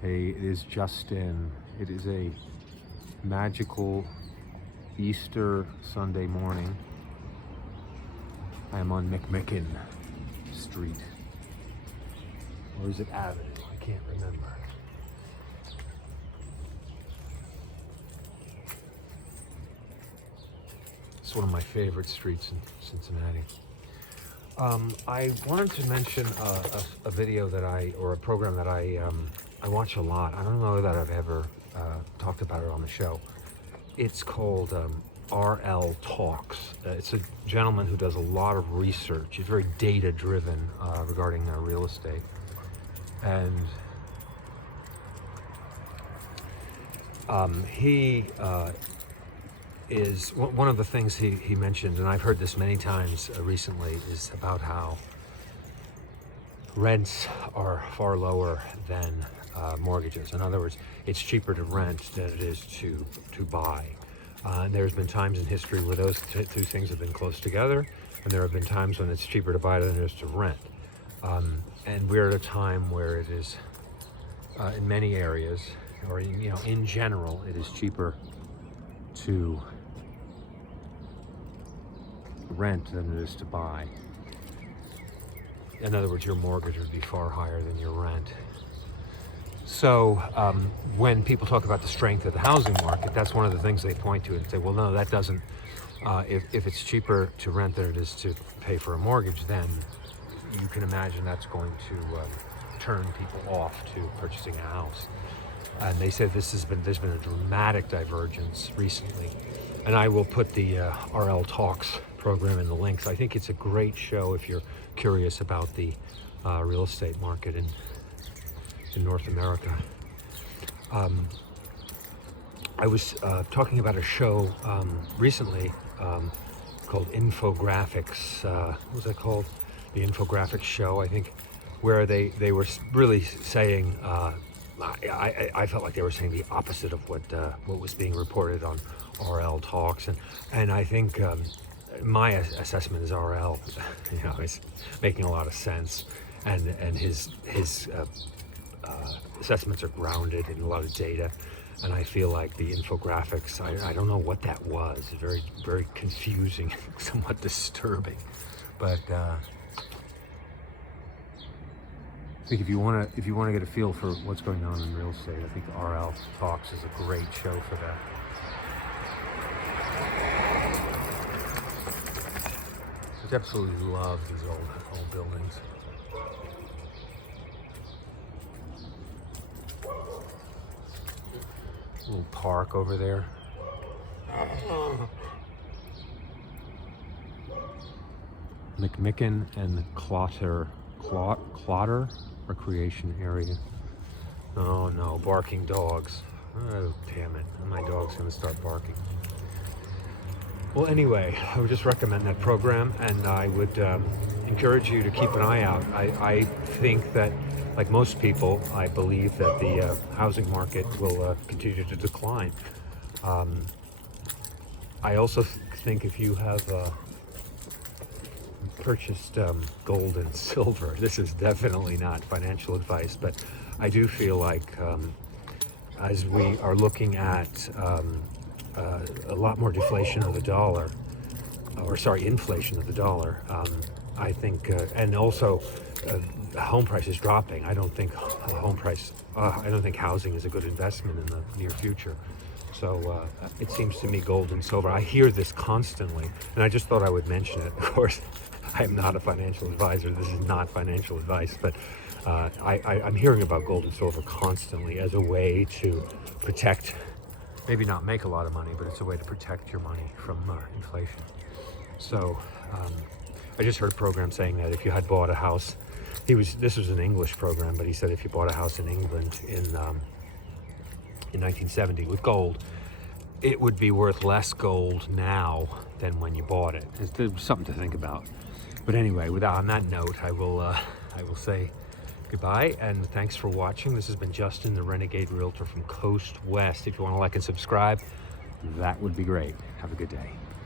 Hey, it is Justin. It is a magical Easter Sunday morning. I am on McMicken Street. Or is it Avenue? I can't remember. It's one of my favorite streets in Cincinnati. I wanted to mention a video that or a program that I watch a lot. I don't know that I've ever talked about it on the show. It's called RL Talks. It's a gentleman who does a lot of research. He's very data driven regarding real estate. And he is one of the things he mentioned, and I've heard this many times recently, is about how rents are far lower than mortgages. In other words, it's cheaper to rent than it is to buy. And there's been times in history where those two things have been close together, and there have been times when it's cheaper to buy than it is to rent. And we're at a time where it is, in many areas, or in general, it is cheaper to rent than it is to buy. In other words, your mortgage would be far higher than your rent. So when people talk about the strength of the housing market, that's one of the things they point to and say, well, no, that doesn't, if it's cheaper to rent than it is to pay for a mortgage, then you can imagine that's going to turn people off to purchasing a house. And they say there's been a dramatic divergence recently. And I will put the RL Talks program in the links. I think it's a great show if you're curious about the real estate market in North America. I was talking about a show recently called Infographics. What was that called? The Infographics show, I think, where they were really saying, I felt like they were saying the opposite of what was being reported on RL Talks, and I think my assessment is RL, is making a lot of sense, and his assessments are grounded in a lot of data, and I feel like the infographics, I don't know what that was, very, very confusing, somewhat disturbing, but I think if you want to get a feel for what's going on in real estate, I think RL Talks is a great show for that. I absolutely love these old buildings. Little park over there. McMicken and Clotter Recreation Area. Oh no, barking dogs. Oh damn it, my dog's gonna start barking. Well, anyway, I would just recommend that program, and I would encourage you to keep an eye out. I think that, like most people, I believe that the housing market will continue to decline. I also think if you have purchased gold and silver, this is definitely not financial advice, but I do feel like as we are looking at a lot more deflation of the dollar, inflation of the dollar, I think, and also home prices dropping. I don't think I don't think housing is a good investment in the near future. So it seems to me gold and silver. I hear this constantly, and I just thought I would mention it. Of course, I am not a financial advisor. This is not financial advice, but I'm hearing about gold and silver constantly as a way to protect, maybe not make a lot of money, but it's a way to protect your money from inflation. So I just heard a program saying that if you had bought a house, this was an English program, but he said if you bought a house in England in 1970 with gold, it would be worth less gold now than when you bought it. It's something to think about. But anyway, on that note, I will say goodbye, and thanks for watching. This has been Justin, the Renegade Realtor from Coast West. If you want to like and subscribe, that would be great. Have a good day.